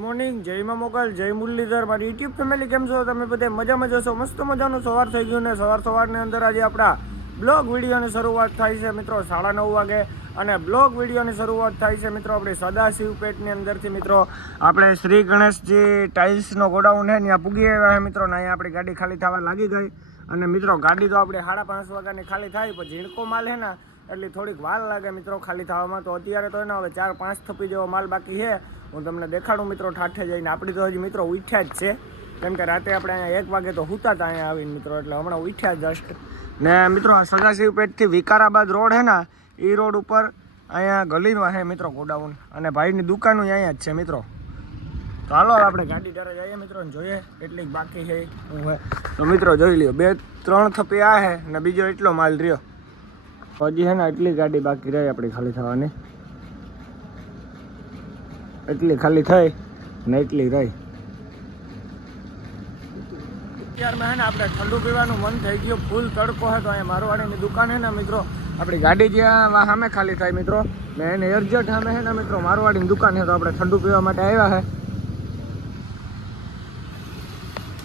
Morning, જય માં મોગલ, જય મુરલીધર, મારી યુટ્યુબ ફેમિલી કેમ છો તમે બધે? મજામાં જશો? મસ્ત મજાનું સવાર થઈ ગયું ને સવારની અંદર આજે આપણા બ્લોગ વિડીયોની શરૂઆત થાય છે મિત્રો 9:30 વાગે અને બ્લોગ વિડીયોની શરૂઆત થાય છે મિત્રો આપણે સદાશિવ પેટની અંદરથી મિત્રો આપણે શ્રી ગણેશજી ટાઇલ્સનો ગોડાઉન છે ત્યાં પૂગી આવ્યા છે મિત્રો ને અહીંયા આપણી ગાડી ખાલી થવા લાગી ગઈ અને મિત્રો ગાડી તો આપણે 5:30 વાગ્યાની ખાલી થાય પણ ઝીણકો માલ છે ને એટલે થોડીક વાર લાગે મિત્રો ખાલી થવામાં. તો અત્યારે તો એને હવે 4-5 થપ્પી જેવો માલ બાકી છે. હું તમને દેખાડું મિત્રો ઠાઠે જઈને. આપણી તો હજી મિત્રો ઉઠ્યા જ છે કેમ કે રાતે આપણે અહીંયા 1 વાગે તો સૂતા હતા અહીંયા આવીને મિત્રો, એટલે હમણાં ઉઠ્યા જસ્ટ. ને મિત્રો આ સદાશિવ પેટથી વિકારાબાદ રોડ છે ને એ રોડ ઉપર અહીંયા ગલીમાં છે મિત્રો ગોડાઉન અને ભાઈની દુકાનો અહીંયા જ છે મિત્રો. તો હાલો આપણે ગાડી ત્યારે જઈએ મિત્રો ને જોઈએ કેટલીક બાકી છે હું હે. તો મિત્રો જોઈ લ્યો 2-3 થપ્પી આ છે ને બીજો એટલો માલ રહ્યો. હજી છે ને એટલી ગાડી બાકી રહી આપણી ખાલી થવાની, એટલી ખાલી થઈ ને એટલી રહી. અત્યારમાં છે ને આપણે ઠંડુ પીવાનું મન થઈ ગયું, ફૂલ તડકો છે. તો અહીંયા મારવાડીની દુકાન છે ને મિત્રો આપણી ગાડી જ્યાં સામે ખાલી થાય મિત્રો ને એને એરજટ સામે છે ને મિત્રો મારવાડીની દુકાન છે. તો આપણે ઠંડુ પીવા માટે આવ્યા છે.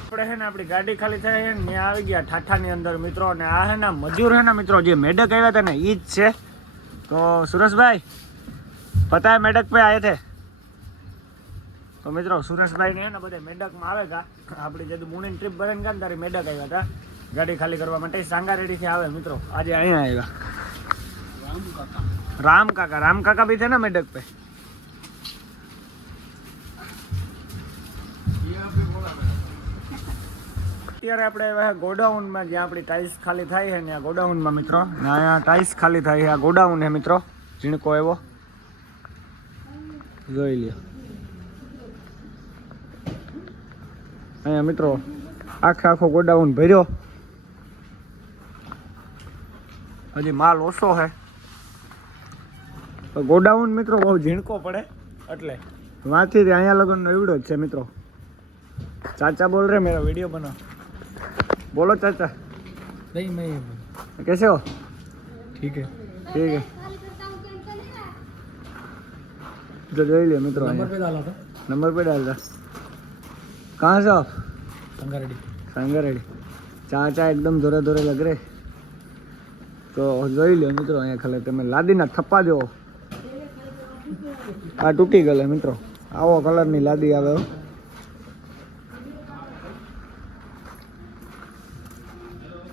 આપણે છે ને આપણી ગાડી ખાલી થાય છે ને ત્યાં આવી ગયા ઠાઠાની અંદર મિત્રો. અને આ છે ને મજૂર છે ને મિત્રો જે મેડક આવ્યા હતા ને એ જ છે. તો સુરેશભાઈ પતા હે મેડક पे आए थे. તો મિત્રો સુરેશભાઈ ને ને બધે મેડકમાં આવે કા આપણી જે મુણીની ટ્રીપ ભરે ને કામ તારી મેડક આવ્યા હતા ગાડી ખાલી કરવા માટે. સાંગારેડી થી આવે મિત્રો આજે અહીંયા આવ્યા. રામ કાકા भी थे ना मेडक पे. અત્યારે આપણે આવ્યા ગોડાઉનમાં જ્યાં આપણી ટાઇલ્સ ખાલી થાય છે ત્યાં ગોડાઉનમાં મિત્રો. ને અહીંયા ટાઇલ્સ ખાલી થાય છે. આ ગોડાઉન છે મિત્રો ઝીણકો એવો જોઈ લ્યો. અહીંયા મિત્રો આખો ગોડાઉન ભર્યો, હજી માલ ઓછો છે. ગોડાઉન મિત્રો બહુ ઝીણકો પડે એટલે વાંચી અહીંયા લગનનો એવડો જ છે મિત્રો. ચાચા બોલ रहे मेरा वीडियो बना. बोलो चाचा. नहीं मैं कैसे हो? ठीक है ठीक है. तो જોઈ લે મિત્રો नंबर पे डाला था. नंबर पे डाल रहा. कहाँ से आप? संगारेडी. संगारेडी. चाचा एकदम जोरे जोरे लग रहे. તો જોઈ લો મિત્રો અહીંયા ખાલી તમે લાદીના થપ્પા જો આ તૂટી ગયેલા મિત્રો. આવો કલરની લાદી આવે.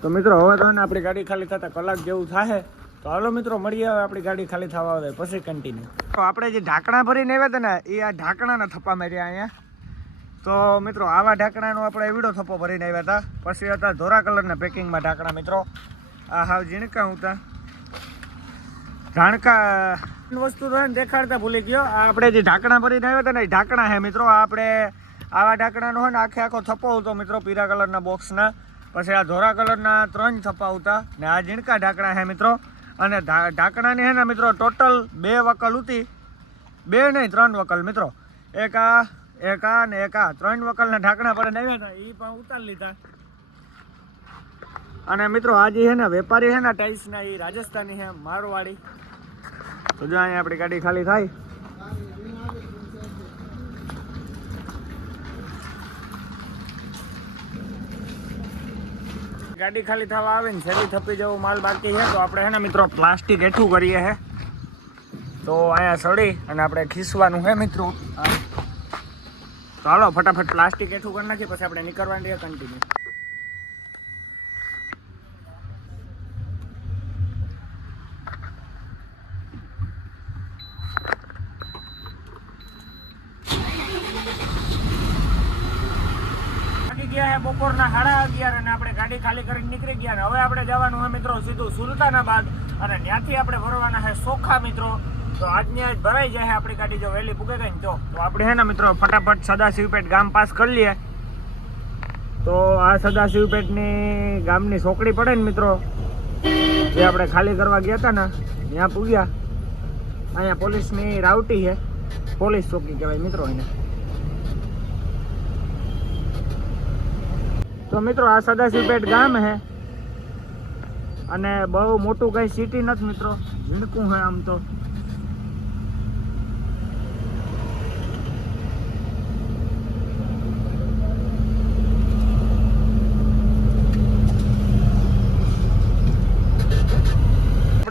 તો મિત્રો હવે તો ને આપણી ગાડી ખાલી થતા કલાક જેવું થાય. તો હાલો મિત્રો મળીએ હવે આપણી ગાડી ખાલી થવા આવે પછી કન્ટિન્યુ. તો આપણે જે ઢાંકણા ભરીને આવ્યા હતા ને એ આ ઢાંકણાના થપ્પા માર્યા અહીંયા. તો મિત્રો આવા ઢાંકણાનો આપણે એવડો થપ્પો ભરીને આવ્યા હતા. પછી હતા ધોરા કલરના પેકિંગમાં ઢાંકણા મિત્રો. આ હાવ ઝીણકા હતા ઝાણકા વસ્તુ તો દેખાડતા ભૂલી ગયો. આ આપણે જે ઢાંકણા ભરીને આવ્યા હતા ને એ ઢાંકણા છે મિત્રો. આપણે આવા ઢાંકણાનો હોય ને આખો થપ્પો હતો મિત્રો પીળા કલરના બોક્સના. પછી આ ધોરા કલરના 3 થપ્પા હતા ને આ ઝીણકા ઢાંકણા છે મિત્રો. અને ઢાંકણાની છે ને મિત્રો ટોટલ 2 વકલ હતી. 2 નહીં 3 વકલ મિત્રો. એક આ ને એક આ 3 વકલના ઢાંકણા પર આવ્યા હતા એ પણ ઉતારી લીધા. અને મિત્રો આજે છે ને વેપારી છે ને ટાઇલ્સના એ રાજસ્થાની છે મારવાડી. તો જો અહીંયા આપણી ગાડી ખાલી થાય. ગાડી ખાલી થવા આવે ને છેલ્લી થપ્પી જેવો માલ બાકી છે. તો આપણે છે ને મિત્રો પ્લાસ્ટિક હેઠું કરીએ છે. તો અહીંયા સડી અને આપણે ખીસવાનું છે મિત્રો. તો હાલો ફટાફટ પ્લાસ્ટિક હેઠું કરી નાખીએ પછી આપણે નીકળવાની રહીએ કન્ટિન્યુ. ગયા છે બપોરના 11:30 અને આપણે ગાડી ખાલી કરીને નીકળી ગયા. ને હવે આપણે જવાનું છે મિત્રો સીધું સુલતાનાબાદ અને ત્યાંથી આપણે ભરવાના છે સોખા મિત્રો. તો આજની આજ ભરાઈ જાય આપણી ગાડી જો વહેલી પૂગે ગઈ ને. તો આપણે છે ને મિત્રો ફટાફટ સદાશિવપેટ ગામ પાસ કરી લઈએ. તો આ સદાશિવપેટની ગામની ચોકડી પડે ને મિત્રો જે આપણે ખાલી કરવા ગયા હતા ને ત્યાં પૂગ્યા. અહીંયા પોલીસની રાવટી છે, પોલીસ ચોકી કહેવાય મિત્રો એને. તો મિત્રો આ સદાશિવપેટ ગામ છે અને બહુ મોટું કઈ સિટી નથી મિત્રો, ઝીણકું છે. આમ તો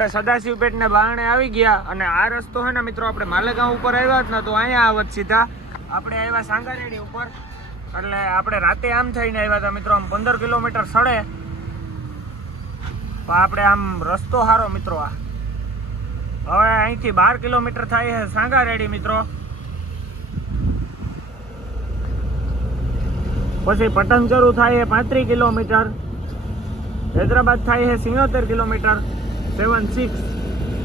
આપણે સદાશિવ પેટને બારણે આવી ગયા અને આ રસ્તો છે ને મિત્રો આપણે માલેગાંવ ઉપર આવ્યા જ ને તો અહીંયા આવત સીધા આપણે આવ્યા સાંગારેડી ઉપર એટલે આપણે રાતે આમ થઈને આવ્યા હતા મિત્રો આમ 15 કિલોમીટર સડે તો આપણે આમ રસ્તો સારો મિત્રો આ હવે અહીંથી 12 કિલોમીટર થાય છે સાંગારેડી મિત્રો પછી પટનચરુ થાય છે 35 કિલોમીટર હૈદરાબાદ થાય છે 77 કિલોમીટર 76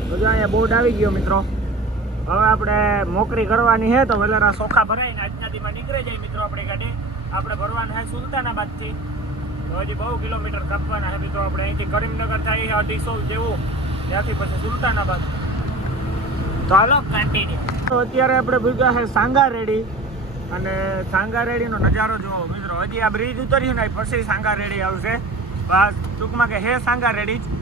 તો જો અહીંયા બોર્ડ આવી ગયો મિત્રો હવે આપણે મોકરી કરવાની છે તો વેલેરા સોખા ભરાઈને આજના દીમાં નીકળી જાય મિત્રો આપણી ગાડી આપણે ભરવાના છે સુલતાનાબાદથી તો હજી બહુ કિલોમીટર કાપવાના છે મિત્રો આપણે અહીંથી કરીમનગર થાય છે 250 જેવું ત્યાંથી પછી સુલતાનાબાદ તો હાલો કન્ટિન્યુ તો અત્યારે આપણે ભૂગ્યા છે સાંગારેડી અને સાંગારેડીનો નજારો જુઓ મિત્રો હજી આ બ્રિજ ઉતર્યું ને પછી સાંગારેડી આવશે બસ ટૂંકમાં કે હે સાંગારેડી જ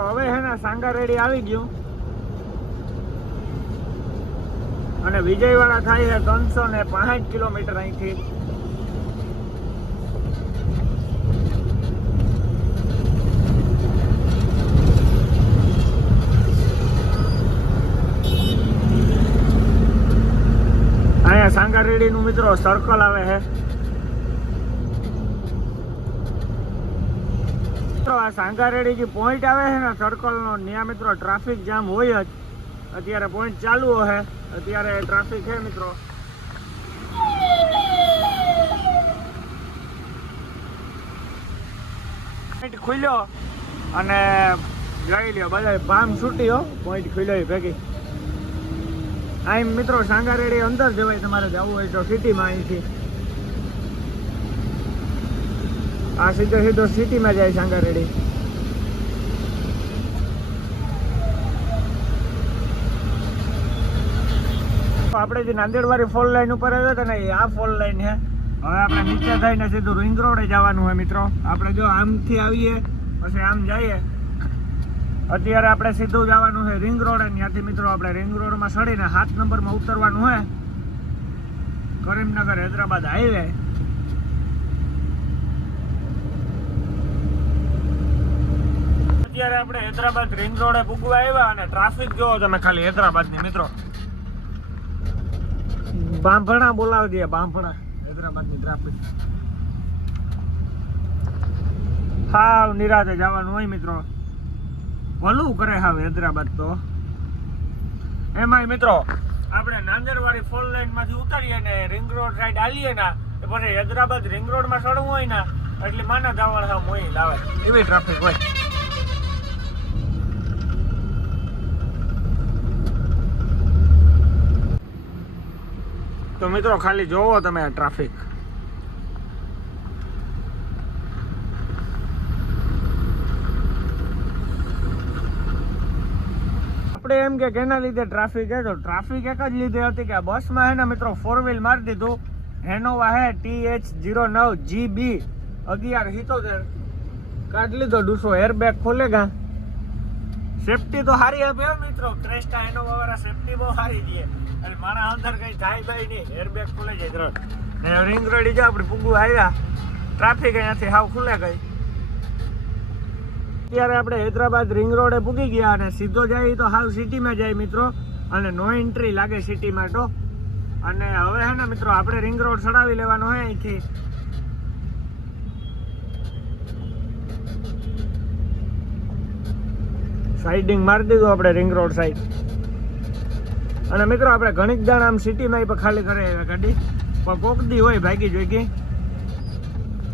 હવે હે ને સાંગારેડી આવી ગયું અને વિજયવાડા થાય છે 365 કિલોમીટર અહીંથી અહીંયા સાંગારેડી નું મિત્રો સર્કલ આવે છે આ સાંગારેડી જે પોઈન્ટ આવે છે ને સર્કલ નો ત્યાં મિત્રો ટ્રાફિક જામ હોય જ અત્યારે પોઈન્ટ ચાલુ છે અત્યારે ટ્રાફિક છે મિત્રો પોઈન્ટ ખુલ્યો અને જોઈ લ્યો બધા પામ છૂટ્યો પોઈન્ટ ખુલ્યો ભેગી અહીં મિત્રો સાંગારેડી અંદર જવાય તમારે જવું હોય તો સિટીમાં અહીંથી આ સીધો સિટીમાં જાય સાંગારેડી આપણે જે નાંદેડવાળી ફોર લાઈન ઉપર આવ્યો હતો ને એ આ ફોર લાઈન છે હવે આપણે નીચે થઈને સીધું રિંગ રોડે જવાનું હોય મિત્રો આપણે જો આમથી આવીએ પછી આમ જઈએ અત્યારે આપણે સીધું જવાનું છે રિંગ રોડ ત્યાંથી મિત્રો આપણે રિંગ રોડમાં ચડીને 7 નંબરમાં ઉતરવાનું હોય કરીમનગર હૈદરાબાદ હાઈવે અત્યારે આપણે હૈદરાબાદ રિંગ રોડે પૂગવા આવ્યા અને ટ્રાફિક જોવો તમે ખાલી હૈદરાબાદની મિત્રો બાંભણા બોલાવી દે બાંભણા હૈદરાબાદની ટ્રાફિક હાવ નિરાતે જવાનું હોય મિત્રો ભલું કરે હાવ હૈદરાબાદ તો એમાંય મિત્રો આપણે નાંદેડવાળી ફોર લાઈન માંથી ઉતારીએ ને રિંગ રોડ સાઈડ આલીએ ને પછી હૈદરાબાદ રિંગ રોડમાં ચડવું હોય ને એટલે માના ધાવણ હાવ મોઈ લાવે એવી ટ્રાફિક હોય તો મિત્રો ખાલી જોવો તમે આ ટ્રાફિક આપણે એમ કે કેના લીધે ટ્રાફિક છે તો ટ્રાફિક એક જ લીધે હતી કે બસમાં હે ને મિત્રો 4 વ્હીલ મારી દીધું હેનોવા હે TH09GB 1177 કાઢ લીધો 200 એરબેગ ખોલેગા સેફટી તો સારી આપે મિત્રો ક્રેસ્ટા હેનોવા વાળા સેફટી બહુ સારી દે એટલે મારા અંદર કઈ થાય ભાઈ નહીં એરબેગ ખુલે જાય તરત ને રિંગ રોડ જો આપણે પૂગું આવ્યા ટ્રાફિક અહીંયાથી હાવ ખુલે ગઈ અત્યારે આપણે હૈદરાબાદ રિંગ રોડે પૂગી ગયા અને સીધો જાય તો હાવ સિટીમાં જાય મિત્રો અને નો એન્ટ્રી લાગે સિટીમાં તો અને હવે હે ને મિત્રો આપણે રિંગ રોડ ચડાવી લેવાનો હોય અહીંથી સાઈડિંગ મારી દીધું આપણે રિંગ રોડ સાઈડ અને મિત્રો આપણે ઘણીક દાણ આમ સિટીમાં પણ ખાલી કરે ગાડી પણ કોક દી હોય ભાગી જોઈ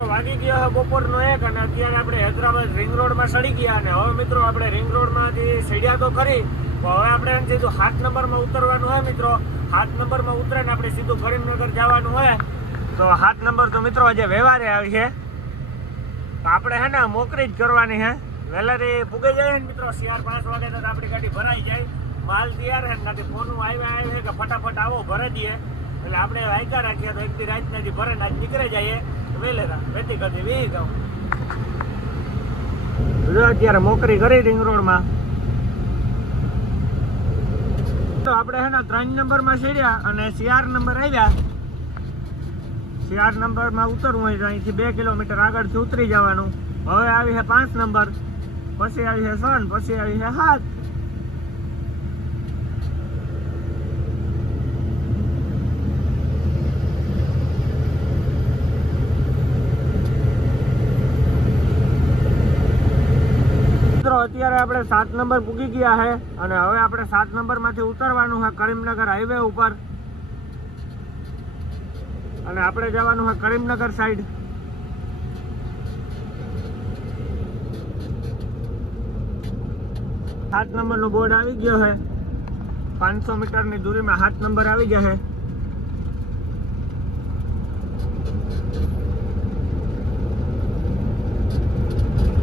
વાગી ગયા બપોરનો 1 અને અત્યારે આપણે હૈદરાબાદ રિંગ રોડમાં ચડી ગયા અને હવે મિત્રો આપણે રિંગ રોડમાંથી ચડ્યા તો ખરી હવે આપણે સીધું 7 નંબરમાં ઉતરવાનું હોય મિત્રો 7 નંબરમાં ઉતરીને આપણે સીધું કરીમનગર જવાનું હોય તો 7 નંબર તો મિત્રો આજે વ્યવહારે આવી છે તો આપણે હે ને મોકરી જ કરવાની છે વેલારી પૂગી જાય ને મિત્રો 4-5 વાગે તો આપણી ગાડી ભરાઈ જાય માલ તૈયાર છે નથી ફોનું આવ્યા આવે કે ફટાફટ આવો ભરી દઈએ એટલે આપણે વાયકા રાખીએ તો એકથી રાત નથી ભરે આજ નીકળી જઈએ વેલેરા વેતી કરતી વી ગાઉં અત્યારે મોકરી કરી રિંગ રોડમાં તો આપણે હે ને 3 નંબરમાં ચડ્યા અને 4 નંબર આવ્યા 4 નંબરમાં ઉતરવું હોય તો અહીંથી 2 કિલોમીટર આગળથી ઉતરી જવાનું. હવે આવી છે 5 નંબર, પછી આવી છે 6, પછી આવી છે 7. મિત્રો અત્યારે આપણે 7 નંબર પૂગી ગયા છે અને હવે આપણે 7 નંબરમાંથી ઉતરવાનું છે કરીમનગર હાઈવે ઉપર અને આપણે જવાનું છે કરીમનગર સાઈડ. સાત નંબરનો બોર્ડ આવી ગયો છે. 500 મીટરની દૂરીમાં 7 નંબર આવી જશે.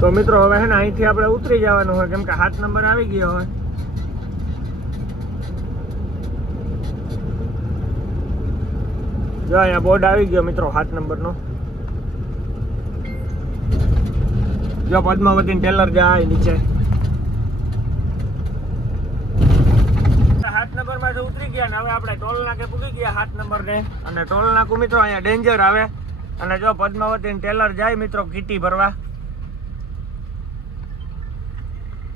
તો મિત્રો હવે છે ને અહીંથી આપણે ઉતરી જવાનું હોય કેમ કે 7 નંબર આવી ગયો હોય. જો અહીંયા બોર્ડ આવી ગયો મિત્રો 7 નંબરનો. જો પદ્માવતી ટેલર જાય નીચે. 7 નંબરમાંથી ઉતરી ગયા ને હવે આપણે ટોલ નાકે પૂગી ગયા 7 નંબરને. અને ટોલ નાકું મિત્રો અહીંયા ડેન્જર આવે અને જો પદ્માવતી ટેલર જાય મિત્રો કીટી ભરવા.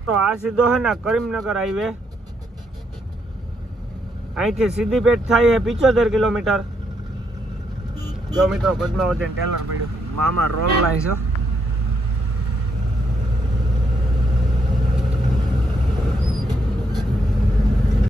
તો આ સીધો છે ને કરીમનગર હાઈવે. અહીંથી સીધી પેટ થાય છે 75 કિલોમીટર. જો મિત્રો પદ્માવતી ટેલર પડ્યું મામા રોલ લાય છો.